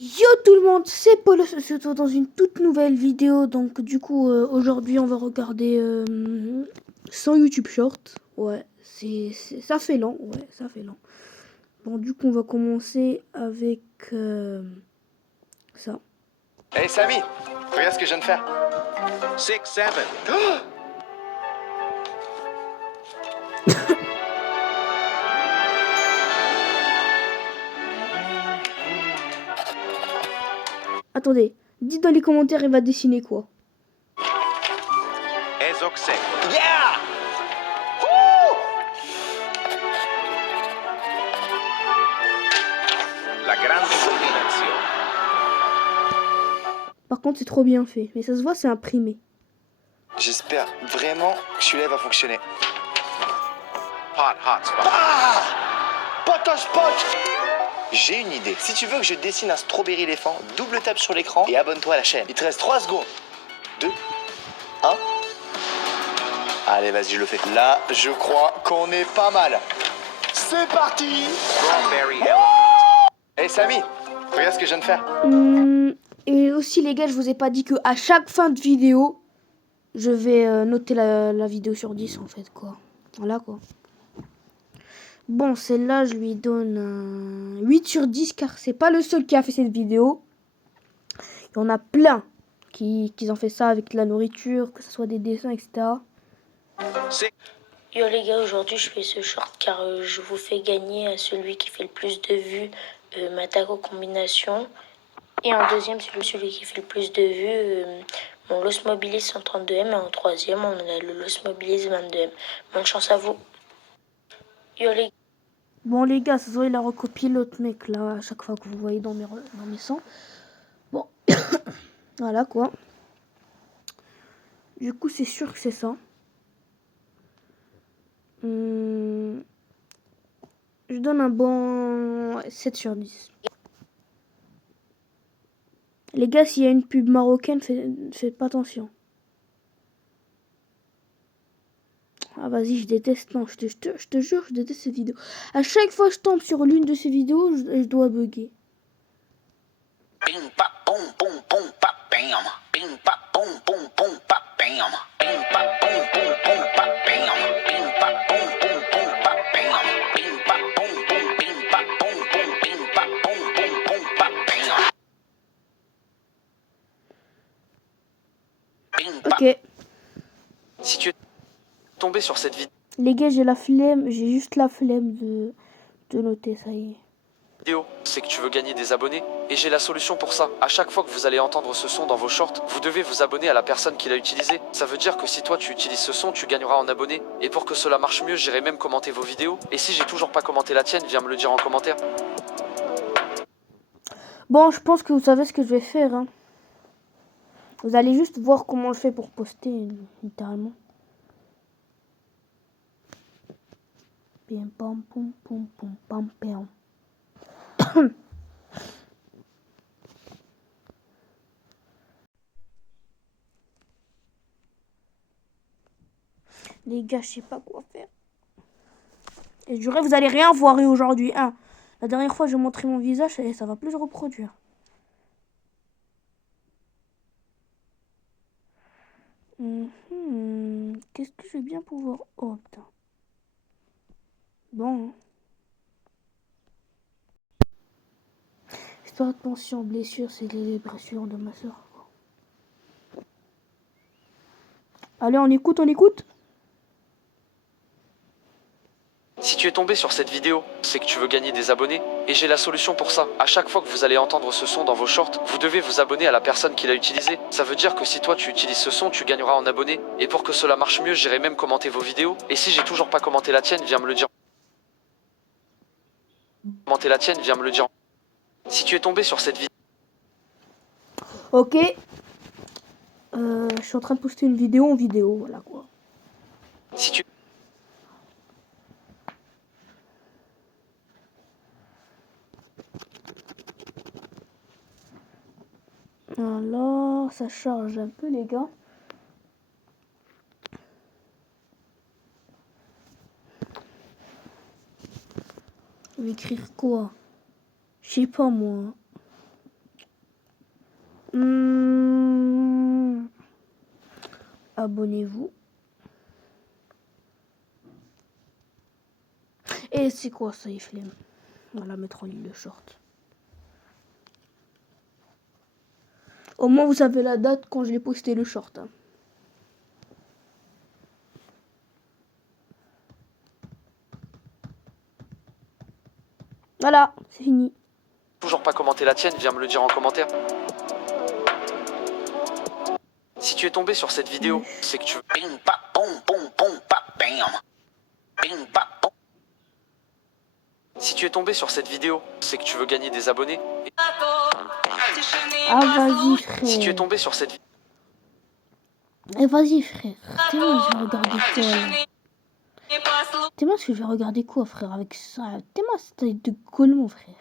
Yo tout le monde, c'est Paul, on se retrouve dans une toute nouvelle vidéo. Donc du coup, aujourd'hui on va regarder 100 YouTube Short. Ouais, ça fait long, ouais, ça fait long. Bon, du coup on va commencer avec ça. Hey Samy, regarde ce que je viens de faire. 6, 7. Attendez, dites dans les commentaires il va dessiner quoi. Ezoxe. Yeah! Wouh! La grande combinaison. Par contre c'est trop bien fait, mais ça se voit c'est imprimé. J'espère vraiment que celui-là va fonctionner. Hot spot. Ah! Potoche poche! J'ai une idée. Si tu veux que je dessine un strawberry éléphant, double tape sur l'écran et abonne-toi à la chaîne. Il te reste 3 secondes. 2, 1. Allez, vas-y, je le fais. Là, je crois qu'on est pas mal. C'est parti! Strawberry elephant. Hey Samy, regarde ce que je viens de faire. Et aussi les gars, je vous ai pas dit que à chaque fin de vidéo, je vais noter la vidéo sur 10 en fait quoi. Voilà quoi. Bon, celle-là, je lui donne un 8 sur 10 car c'est pas le seul qui a fait cette vidéo. Il y en a plein qui ont fait ça avec de la nourriture, que ce soit des dessins, etc. Yo les gars, aujourd'hui je fais ce short car je vous fais gagner à celui qui fait le plus de vues ma taco combination. Et en deuxième, celui qui fait le plus de vues mon Los Mobilis 132M. Et en troisième, on a le Los Mobilis 22M. Bonne chance à vous. Yo les Bon les gars, ça se voit, il a recopié l'autre mec là, à chaque fois que vous voyez dans mes sons. Bon, voilà quoi. Du coup, c'est sûr que c'est ça. Je donne un bon 7 sur 10. Les gars, s'il y a une pub marocaine, faites pas attention. Ah vas-y, je déteste. Non, je te jure, je déteste ces vidéos. À chaque fois que je tombe sur l'une de ces vidéos, je dois bugger. Bing, pap, boom, boom, boom, pap, bam. Bing, pap, boom, boom, boom, pap, bam. Bing, pap, boom, boom, boom, pap, bam. Bing, pap, boom, boom, boom, pap, bam. Bing, pap, boom, boom, bing, pap, boom, boom, bing, pap, boom, boom, boom, pap, bam. Bing, pap. Ok. Si tu es tombé sur cette Les gars, j'ai juste la flemme de noter, ça y est. vidéo, c'est que tu veux gagner des abonnés, et j'ai la solution pour ça. À chaque fois que vous allez entendre ce son dans vos shorts, vous devez vous abonner à la personne qui l'a utilisé. Ça veut dire que si toi tu utilises ce son, tu gagneras en abonnés. Et pour que cela marche mieux, j'irai même commenter vos vidéos. Et si j'ai toujours pas commenté la tienne, viens me le dire en commentaire. Bon, je pense que vous savez ce que je vais faire. Hein. Vous allez juste voir comment je fais pour poster, littéralement. Pim pam pum pum pum pam pam. Les gars, je sais pas quoi faire. Et je dirais, vous allez rien voir aujourd'hui. Hein. La dernière fois, j'ai montré mon visage et ça va plus se reproduire. Qu'est-ce que je vais bien pouvoir... Oh, putain. Bon. Histoire de pension, blessure, c'est les blessures de ma soeur. Allez, on écoute. Si tu es tombé sur cette vidéo, c'est que tu veux gagner des abonnés, et j'ai la solution pour ça. À chaque fois que vous allez entendre ce son dans vos shorts, vous devez vous abonner à la personne qui l'a utilisé. Ça veut dire que si toi tu utilises ce son, tu gagneras en abonnés. Et pour que cela marche mieux, j'irai même commenter vos vidéos. Et si j'ai toujours pas commenté la tienne, viens me le dire. Commenter la tienne, viens me le dire. Si tu es tombé sur cette vidéo... Ok. Je suis en train de poster une vidéo en vidéo, voilà quoi. Si tu... Alors, ça charge un peu les gars. Je vais écrire quoi? Je sais pas moi. Abonnez-vous. Et c'est quoi ça, il flemme? On va la mettre en ligne de short. Au moins, vous savez la date quand je l'ai posté le short. Hein. Voilà, c'est fini. Toujours pas commenté la tienne, viens me le dire en commentaire. Si tu es tombé sur cette vidéo, c'est que tu veux... Bing, pa, boom, boom, boom, pa, bam. Bing, pa, boom. Si tu es tombé sur cette vidéo, c'est que tu veux gagner des abonnés. Ah, vas-y, frère. Si tu es tombé sur cette vidéo... Eh, vas-y, frère. Dis-moi, je vais regarder quoi, là. Dis-moi ce que je vais regarder quoi, frère, avec ça. Dis-moi, c'était de cool, mon frère.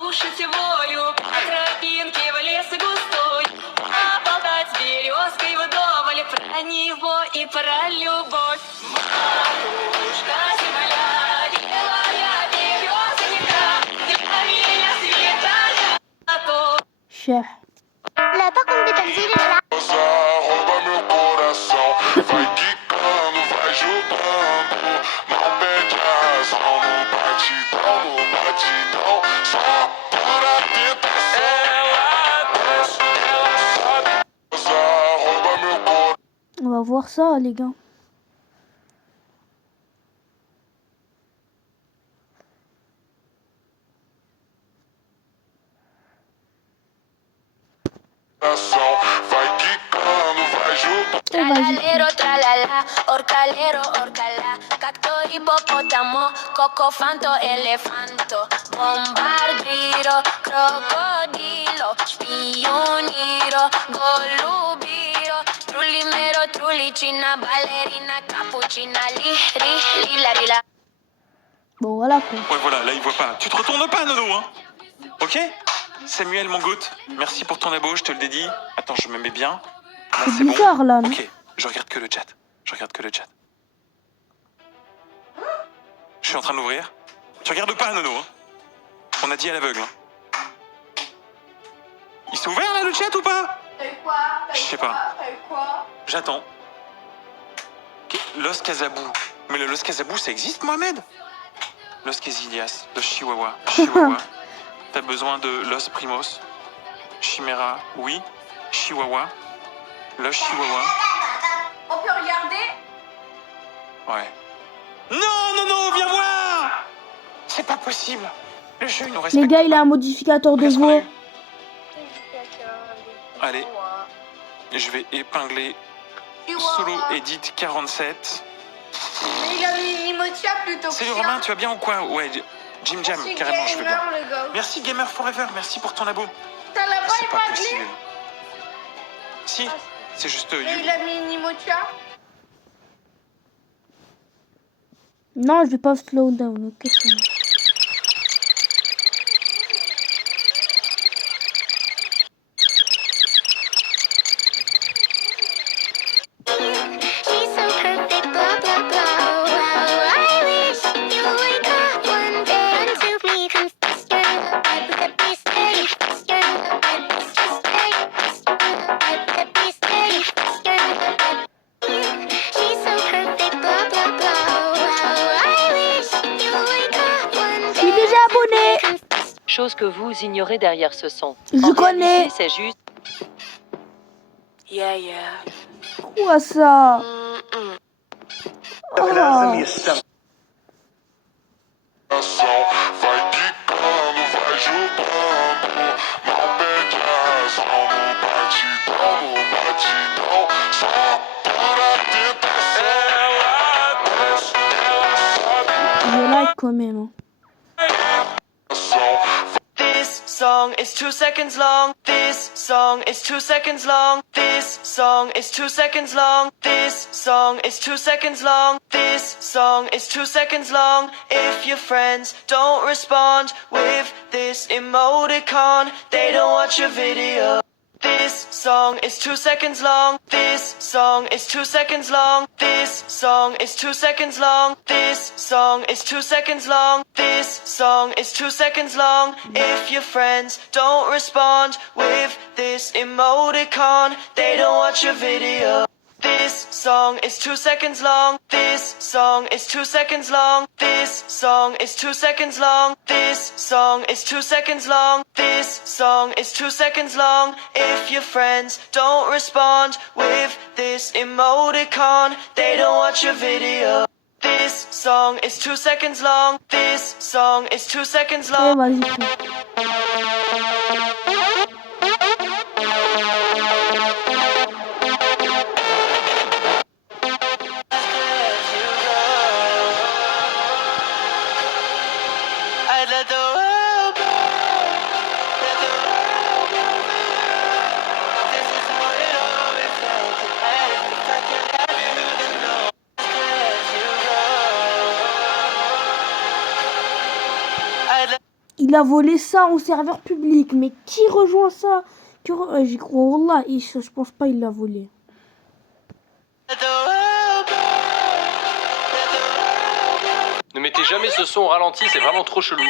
Слушайте волю по тропинке в лес густой, поболтать с березкой вдоволь про него и про любовь. Матушка земля, белая березонька, для меня света зато. Cher. لا تقم بتنزيل الألعاب. Rouba meu coração, vai quicando, vai jogando. Não perde a razão, no batidão, só por a tentação. Ela desce, ela sobe. Rouba meu coração. On va voir ça, les gars. Vai quicando, vai jogando. Tralalero, tralala, orcalero, orcala, cacto, hipopótamo, cocofanto, elefanto, bombardiro, crocodilo, spioniro, golubiro, trullimero, trullicina, ballerina, cappuccina, lila, lila. Bon, voilà, quoi. Ouais, voilà, là il voit pas. Tu te retournes pas, Nono, hein? Ok? Samuel, mon goût, merci pour ton abo, je te le dédie. Attends, je me mets bien. Là, C'est bizarre, là, non? Ok, je regarde que le chat. Je suis en train d'ouvrir. Tu regardes pas, Nono, hein? On a dit à l'aveugle. Hein. Il s'est ouvert, là, le chat, ou pas? Je sais pas. J'attends. Los Casabou. Mais le Los Casabou, ça existe, Mohamed? Los Quesillas, Los Chihuahua. T'as besoin de Los Primos. Chimera, oui. Chihuahua. Los Chihuahua. On peut regarder? Ouais. Non, viens voir! C'est pas possible. Le jeu, il nous Les respecte. gars, il a un modificateur de Qu'est-ce qu'on a voix. eu? Allez. Je vais épingler Solo Edit 47. Mais il a mis Nimotia plutôt que Salut Romain, tu vas bien ou quoi? Ouais, Jim Jam, carrément, je vais bien. le gars. Merci Gamer Forever, merci pour ton abo. T'as la C'est pas pas possible. Si, c'est juste Mais You. il a mis Nimotia. Non, je vais pas slow down, ok, c'est bon. She's so perfect, blah blah blah. Wow, I wish you would come one day unto me. Confess you're in love with a beast, steady. You're in love with a beast, steady. You're in love with a beast, steady. You're in love with. She's so perfect, blah blah blah. Wow, I wish you would come one Je suis day. déjà abonné. Chose que vous ignorez derrière ce son. Je En connais. réalité, c'est juste... Yeah, yeah. Quoi ça? Oh. Vai quicando, vai jogando. Não perde a razão, no batidão, só por a tentação. Ela desce, ela sobe. Je like quand même. This song is 2 seconds long. This song is 2 seconds long. This song is 2 seconds long. This song is 2 seconds long. This song is 2 seconds long. If your friends don't respond with this emoticon, they don't watch your video. This song is 2 seconds long. This song is 2 seconds long. This song is 2 seconds long. This song is 2 seconds long. This song is 2 seconds long. If your friends don't respond with this emoticon, they don't watch your video. This song is 2 seconds long. This song is 2 seconds long. This song is 2 seconds long. This song is 2 seconds long. This song is 2 seconds long. If your friends don't respond with this emoticon, they don't watch your video. This song is 2 seconds long. This song is 2 seconds long. Vas-y, frère. I'd let the world go. Let the world go. This is how it always felt. If I can have you, then no. Let you go. I'd let Il a volé ça en serveur public. Mais qui rejoint ça? J'y crois, Wallah. Je pense pas il l'a volé. the world go. Let the world go. Ne mettez jamais ce son au ralenti, c'est vraiment trop chelou.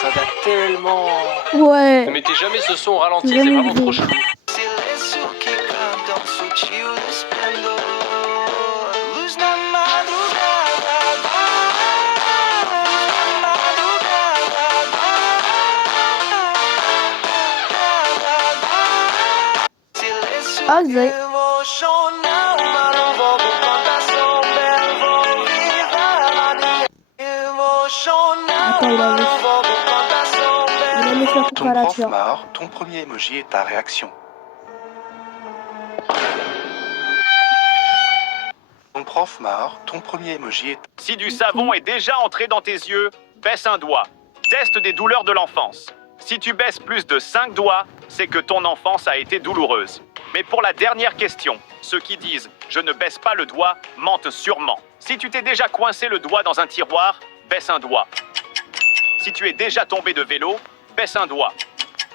Ça date tellement. Ouais. Ne mettez jamais ce son au ralenti, C'est c'est jamais vraiment vrai. trop chelou. Silêncio que cantam sutil esplendor. Luz na madrugada. Silêncio Ah, Zé. emocional. Uma nova cantação bela vou viver. Emocional. Attends, il a Uma laissé- nova cantação Il a laissé la Ton prof température. mort, ton premier emoji est ta réaction. Ton prof mort, ton premier emoji est... Si du savon est déjà entré dans tes yeux, baisse un doigt. Test des douleurs de l'enfance. Si tu baisses plus de 5 doigts, c'est que ton enfance a été douloureuse. Mais pour la dernière question, ceux qui disent « je ne baisse pas le doigt » mentent sûrement. Si tu t'es déjà coincé le doigt dans un tiroir, baisse un doigt. Si tu es déjà tombé de vélo, baisse un doigt.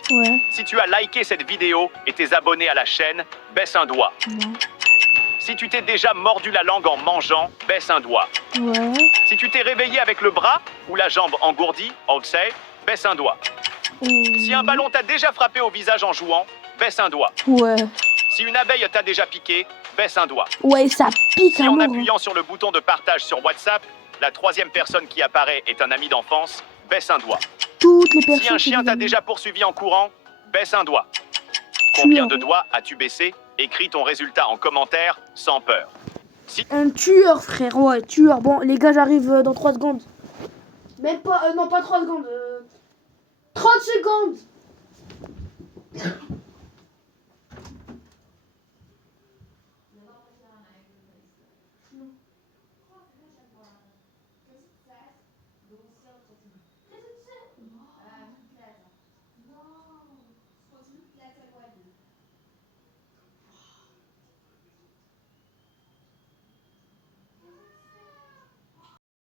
Ouais. Si tu as liké cette vidéo et t'es abonné à la chaîne, baisse un doigt. Non. Si tu t'es déjà mordu la langue en mangeant, baisse un doigt. Ouais. Si tu t'es réveillé avec le bras ou la jambe engourdie, on le sait, baisse un doigt. Si un ballon t'a déjà frappé au visage en jouant, baisse un doigt. Ouais. Si une abeille t'a déjà piqué, baisse un doigt. Ouais, ça pique Si à en mort. Hein. appuyant sur le bouton de partage sur WhatsApp, la troisième personne qui apparaît est un ami d'enfance, baisse un doigt. Toutes les personnes. Si un qui chien t'a viennent- déjà poursuivi en courant, baisse un doigt. Combien de Tueur. doigts as-tu baissé? Écris ton résultat en commentaire, sans peur. Un tueur, frère. Ouais, tueur. Bon, les gars, j'arrive dans 3 secondes. Même pas. Non, pas 3 secondes. 30 secondes.